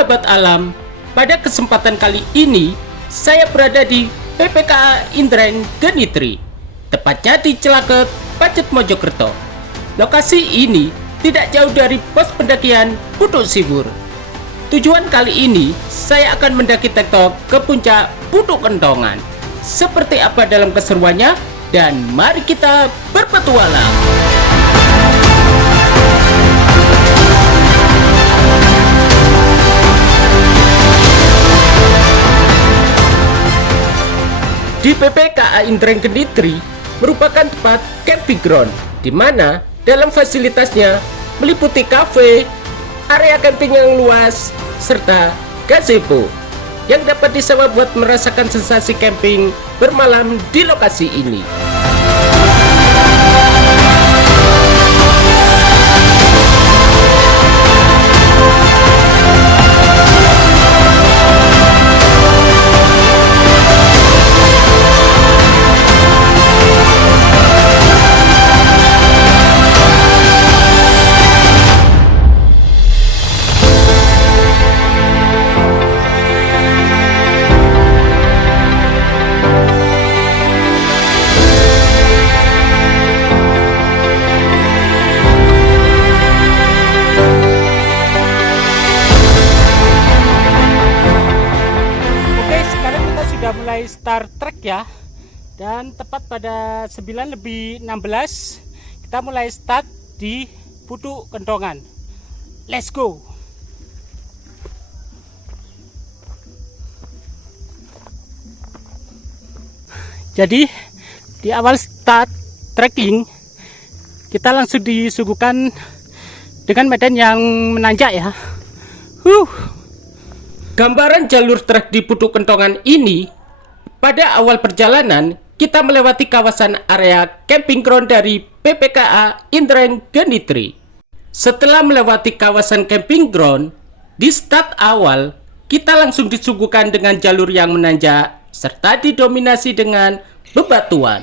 sahabat alam, pada kesempatan kali ini saya berada di PPKA Indraeng Genitri, tepatnya di Celaket, Pacet, Mojokerto. Lokasi ini tidak jauh dari pos pendakian Putuk Siwur. Tujuan kali ini saya akan mendaki tektok ke puncak Putuk Kentongan. Seperti apa dalam keseruannya? Dan mari kita berpetualang. Di PPKA Indraeng Genitri merupakan tempat camping ground, di mana dalam fasilitasnya meliputi kafe, area camping yang luas, serta gazebo yang dapat disewa buat merasakan sensasi camping bermalam di lokasi ini. Mulai start trek ya, dan tepat pada 9:16 kita mulai start di Putuk Kentongan. Let's go. Jadi di awal start trekking kita langsung disuguhkan dengan medan yang menanjak ya. Gambaran jalur trek di Putuk Kentongan ini, pada awal perjalanan, kita melewati kawasan area camping ground dari PPKA Indraeng Genitri. Setelah melewati kawasan camping ground, di start awal, kita langsung disuguhkan dengan jalur yang menanjak, serta didominasi dengan bebatuan.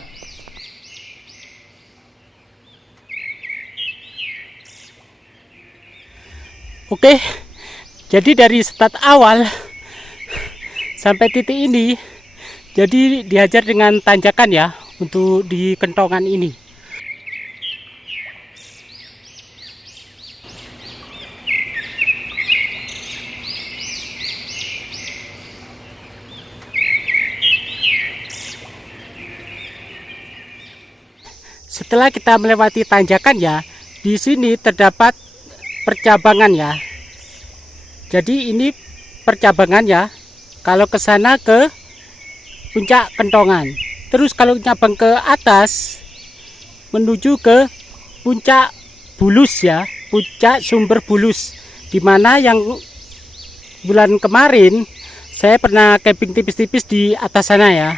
Oke, jadi dari start awal sampai titik ini, jadi dihajar dengan tanjakan ya untuk di Kentongan ini. Setelah kita melewati tanjakan ya, di sini terdapat percabangan ya. Jadi ini percabangan ya. Kalau ke sana ke Puncak Kentongan, terus kalau nyabang ke atas menuju ke Puncak Bulus ya, Puncak Sumber Bulus, dimana yang bulan kemarin saya pernah camping tipis-tipis di atas sana ya.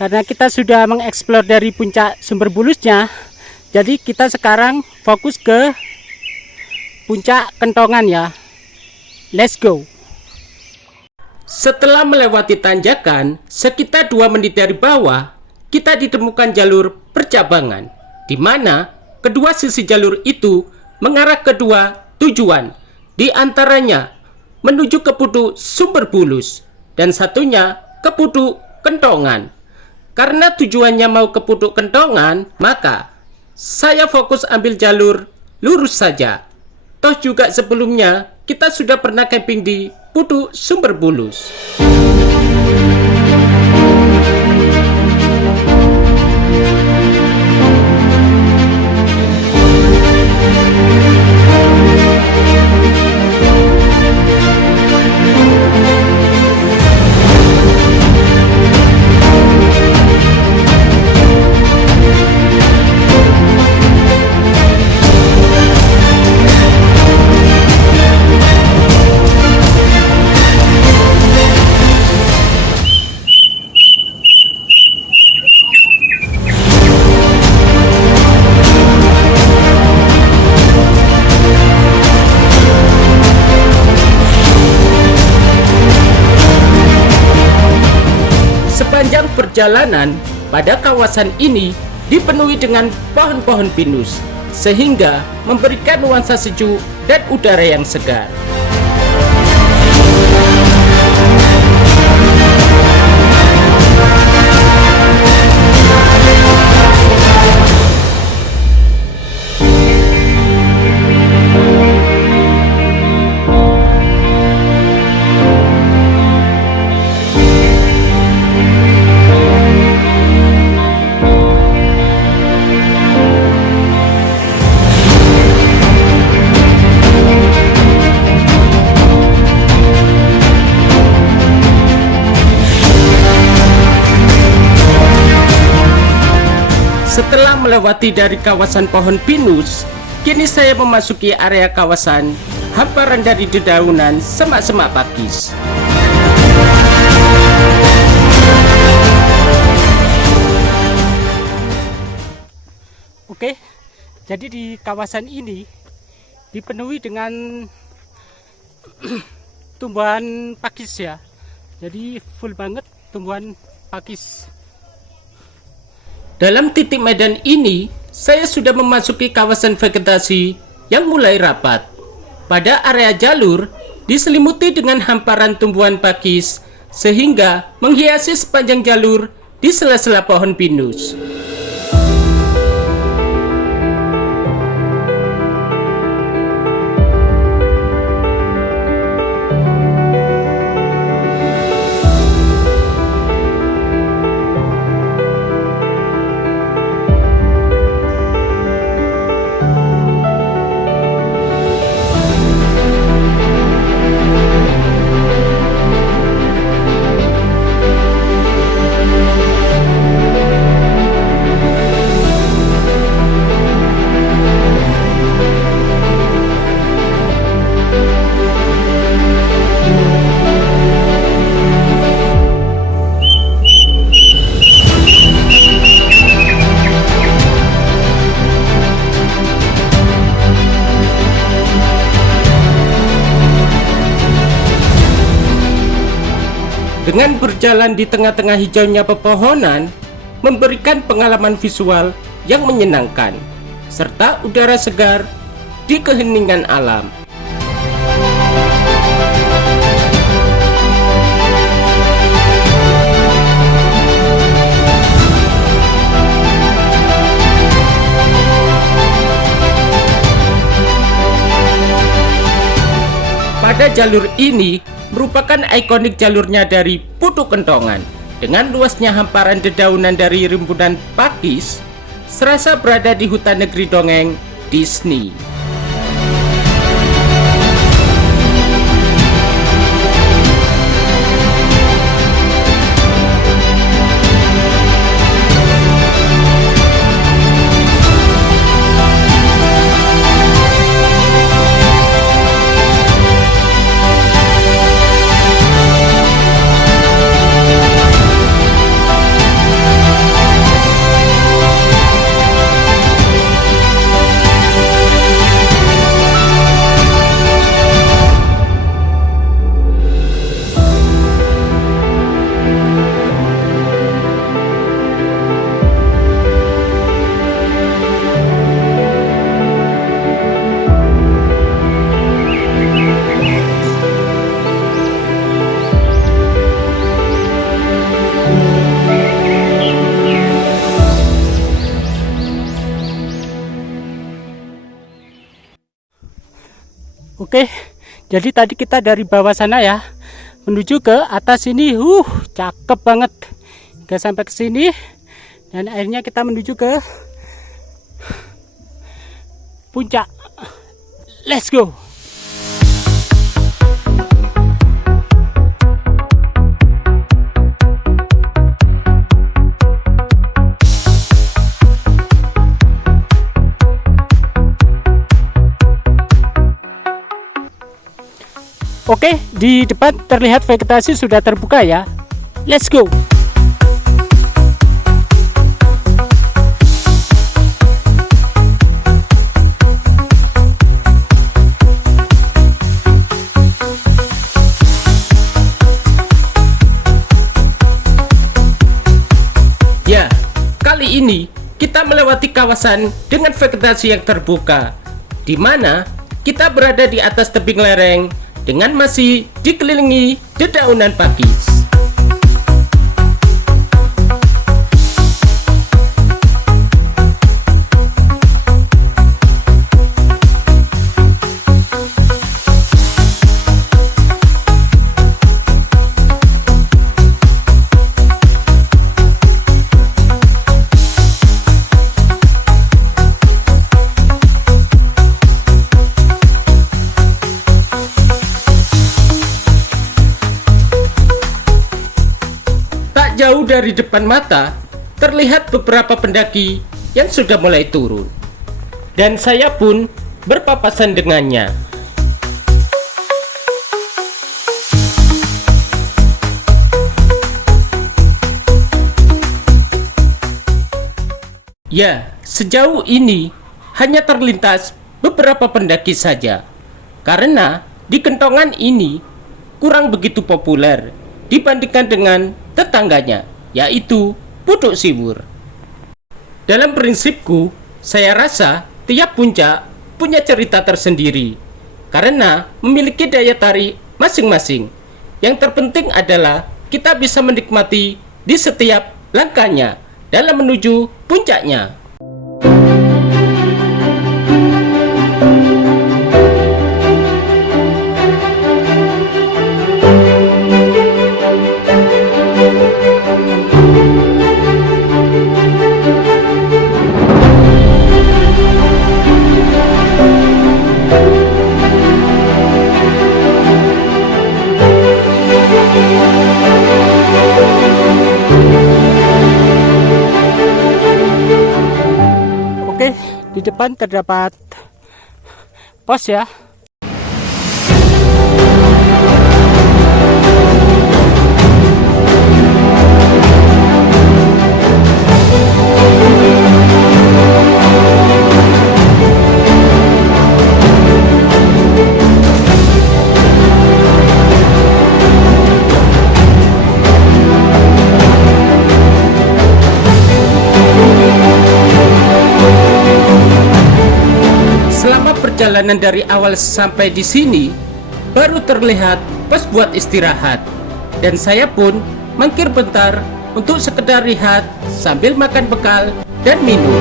Karena kita sudah mengeksplor dari Puncak Sumber Bulusnya, jadi kita sekarang fokus ke Puncak Kentongan ya. Let's go. Setelah melewati tanjakan, sekitar 2 menit dari bawah, kita ditemukan jalur percabangan, di mana kedua sisi jalur itu mengarah ke dua tujuan, di antaranya menuju ke Putuk Sumber Bulus, dan satunya ke Putuk Kentongan. Karena tujuannya mau ke Putuk Kentongan, maka saya fokus ambil jalur lurus saja. Toh juga sebelumnya kita sudah pernah camping di Putuk Sumber Bulus. Sepanjang perjalanan, pada kawasan ini dipenuhi dengan pohon-pohon pinus, sehingga memberikan nuansa sejuk dan udara yang segar. Setelah melewati dari kawasan pohon pinus, kini saya memasuki area kawasan hamparan dari dedaunan semak-semak pakis. Oke, jadi di kawasan ini dipenuhi dengan tumbuhan pakis ya. Jadi full banget tumbuhan pakis. Dalam titik medan ini, saya sudah memasuki kawasan vegetasi yang mulai rapat. Pada area jalur, diselimuti dengan hamparan tumbuhan pakis, sehingga menghiasi sepanjang jalur di sela-sela pohon pinus. Dengan berjalan di tengah-tengah hijaunya pepohonan, memberikan pengalaman visual yang menyenangkan, serta udara segar di keheningan alam. Pada jalur ini, merupakan ikonik jalurnya dari Putu Kentongan. Dengan luasnya hamparan dedaunan dari rimbunan pakis, serasa berada di hutan negeri dongeng Disney. Oke, jadi tadi kita dari bawah sana ya menuju ke atas ini, cakep banget. Kita sampai ke sini dan akhirnya kita menuju ke puncak. Let's go. Oke, di depan terlihat vegetasi sudah terbuka ya. Let's go. Ya, kali ini kita melewati kawasan dengan vegetasi yang terbuka, di mana kita berada di atas tebing lereng dengan masih dikelilingi dedaunan pakis. Jauh dari depan mata, terlihat beberapa pendaki yang sudah mulai turun. Dan saya pun berpapasan dengannya. Ya, sejauh ini hanya terlintas beberapa pendaki saja. Karena di kentongan ini kurang begitu populer dibandingkan dengan tetangganya, yaitu Pucuk Siwur. Dalam prinsipku, saya rasa tiap puncak punya cerita tersendiri karena memiliki daya tarik masing-masing. Yang terpenting adalah kita bisa menikmati di setiap langkahnya dalam menuju puncaknya. Oke, di depan terdapat pos ya. Selama perjalanan dari awal sampai di sini, baru terlihat pos buat istirahat. Dan saya pun mangkir bentar untuk sekedar lihat sambil makan bekal dan minum.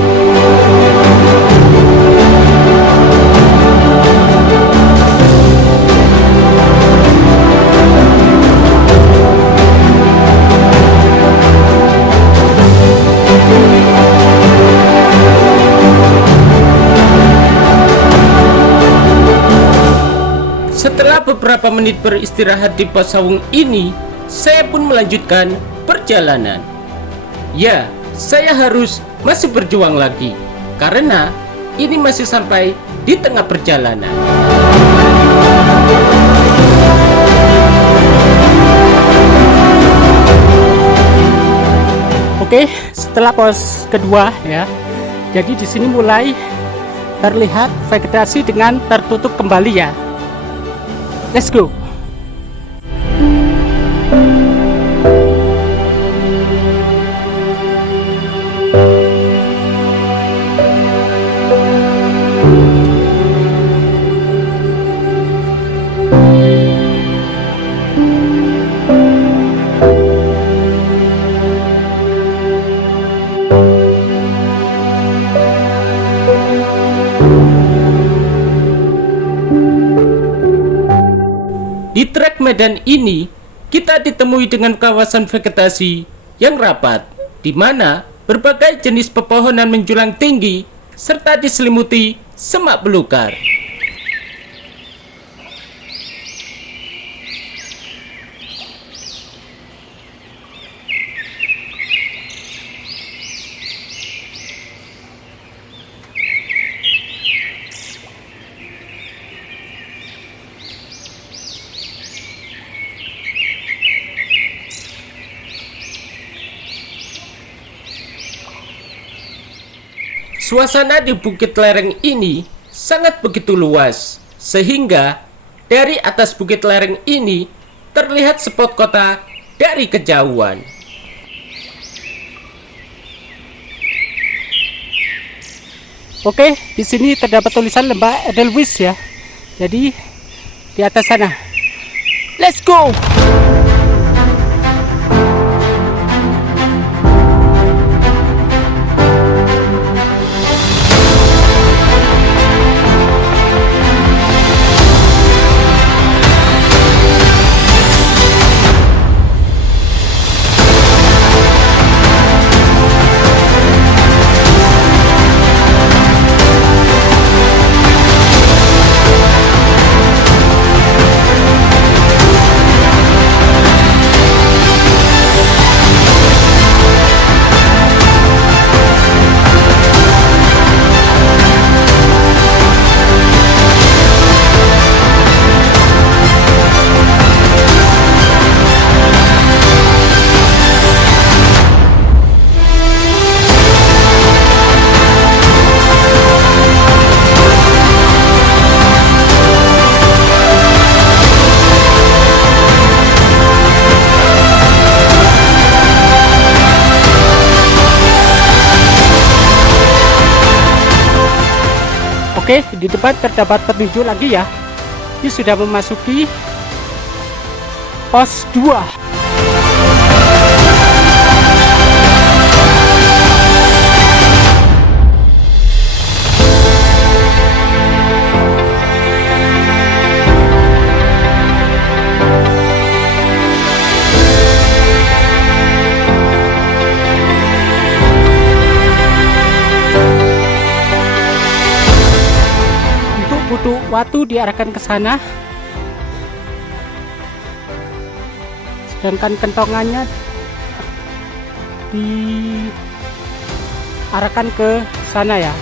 Setelah beberapa menit beristirahat di pos sawung ini, saya pun melanjutkan perjalanan. Ya, saya harus masih berjuang lagi, karena ini masih sampai di tengah perjalanan. Oke, setelah pos kedua ya. Jadi di sini mulai terlihat vegetasi dengan tertutup kembali ya. Let's go. Di trek medan ini, kita ditemui dengan kawasan vegetasi yang rapat, di mana berbagai jenis pepohonan menjulang tinggi, serta diselimuti semak belukar. Suasana di Bukit Lereng ini sangat begitu luas, sehingga dari atas Bukit Lereng ini terlihat spot kota dari kejauhan. Oke, di sini terdapat tulisan Lembah Edelweiss ya. Jadi di atas sana. Let's go. Oke, di depan terdapat petunjuk lagi ya. Ini sudah memasuki pos 2. Putu Watu diarahkan ke sana, sedangkan kentongannya diarahkan ke sana ya.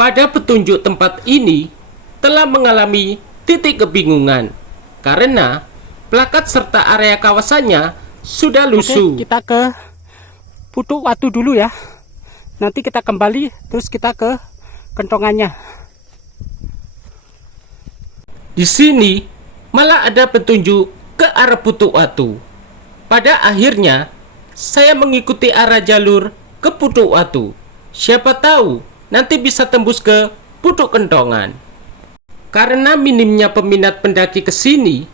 Pada petunjuk tempat ini telah mengalami titik kebingungan karena plakat serta area kawasannya sudah lusuh. Oke, kita ke Putu Watu dulu ya. Nanti kita kembali terus kita ke kentongannya. Di sini malah ada petunjuk ke arah Putu Watu. Pada akhirnya saya mengikuti arah jalur ke Putu Watu. Siapa tahu nanti bisa tembus ke Putu Kentongan. Karena minimnya peminat pendaki ke sini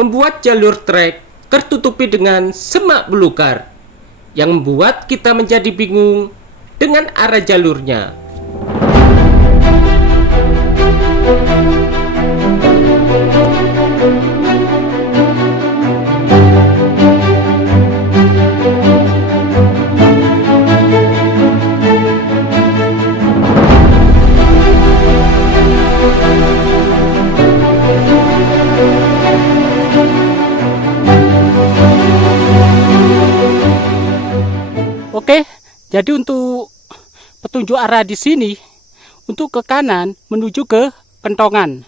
membuat jalur trek tertutupi dengan semak belukar yang membuat kita menjadi bingung dengan arah jalurnya. Oke, jadi untuk petunjuk arah di sini untuk ke kanan menuju ke kentongan.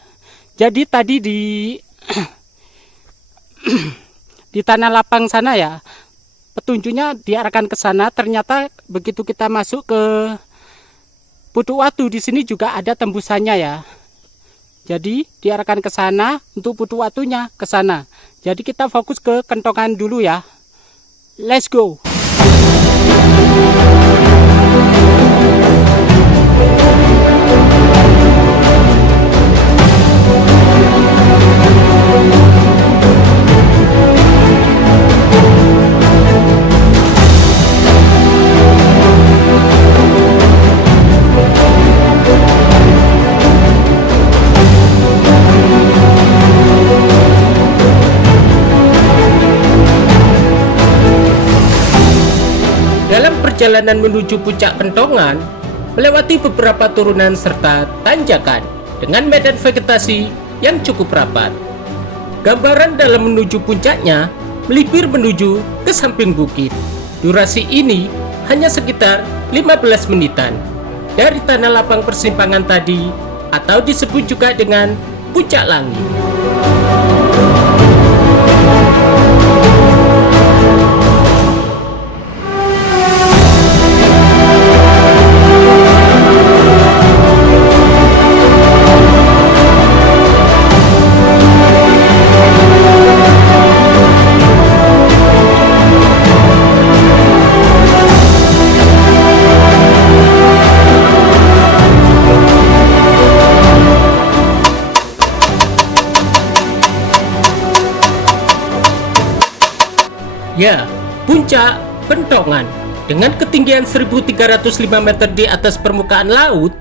Jadi tadi di di tanah lapang sana ya, petunjuknya diarahkan ke sana. Ternyata begitu kita masuk ke Putu Watu di sini juga ada tembusannya ya. Jadi diarahkan ke sana untuk Putu Watunya ke sana. Jadi kita fokus ke kentongan dulu ya. Let's go. Dalam perjalanan menuju puncak Kentongan, melewati beberapa turunan serta tanjakan dengan medan vegetasi yang cukup rapat. Gambaran dalam menuju puncaknya melipir menuju ke samping bukit. Durasi ini hanya sekitar 15 menitan dari tanah lapang persimpangan tadi, atau disebut juga dengan puncak langit. Ya, puncak Kentongan dengan ketinggian 1305 meter di atas permukaan laut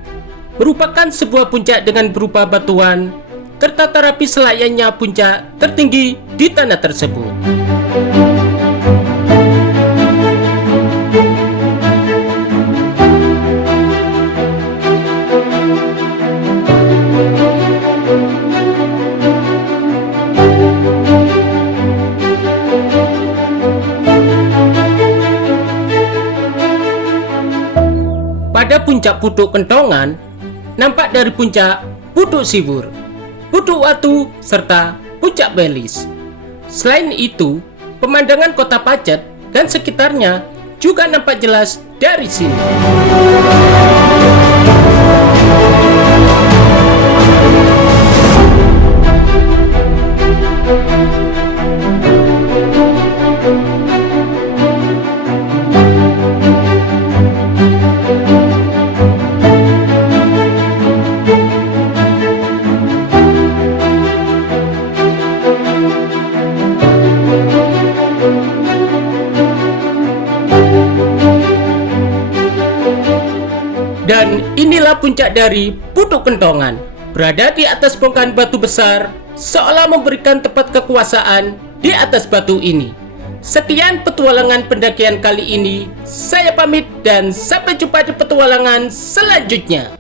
merupakan sebuah puncak dengan berupa batuan tertata rapi selayaknya puncak tertinggi di tanah tersebut. Pada puncak Putu Kentongan, nampak dari puncak Putu Siwur, Putu Watu, serta puncak Belis. Selain itu, pemandangan kota Pacet dan sekitarnya juga nampak jelas dari sini. adalah puncak dari Putuk Kentongan. Berada di atas bongkahan batu besar, seolah memberikan tempat kekuasaan di atas batu ini. Sekian petualangan pendakian kali ini. Saya pamit dan sampai jumpa di petualangan selanjutnya.